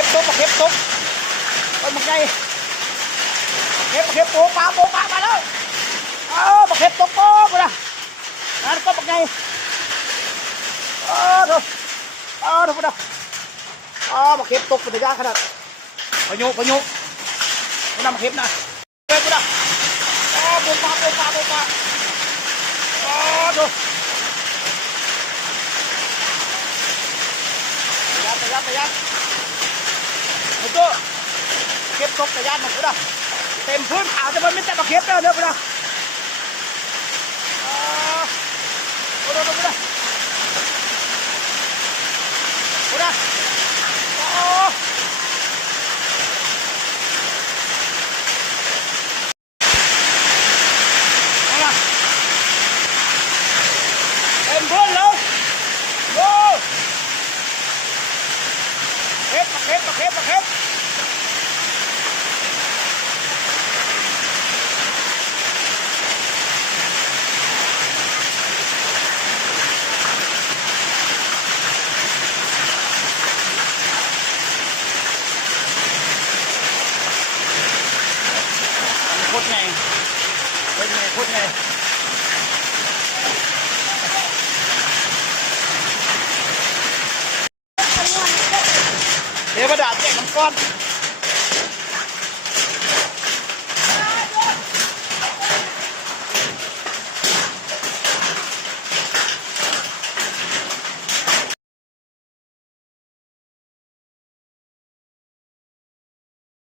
ข็บตุ๊บมาเข็บตุ๊บไปมาไงมาเข็บโป๊ปลามาแล้วมาเข็บตุ๊บโป๊ไปละนั่นก็มาไงดูดูไปละมาเข็บตุ๊บเป็นยากขนาดพายุมันนำมาเข็บนะไปไปละโป๊ปลาดูประหยัดมันก็เก็บตกประหยัดหมดเลยนะเต็มพื้นขาวจะมันไม่แต่มาเก็บแล้วเด้อพี่นะดูนะเต็มพื้นเลยดูมาเข็บพูดไงเดี๋ยวมาด่าเจ๊กน้ำก้อน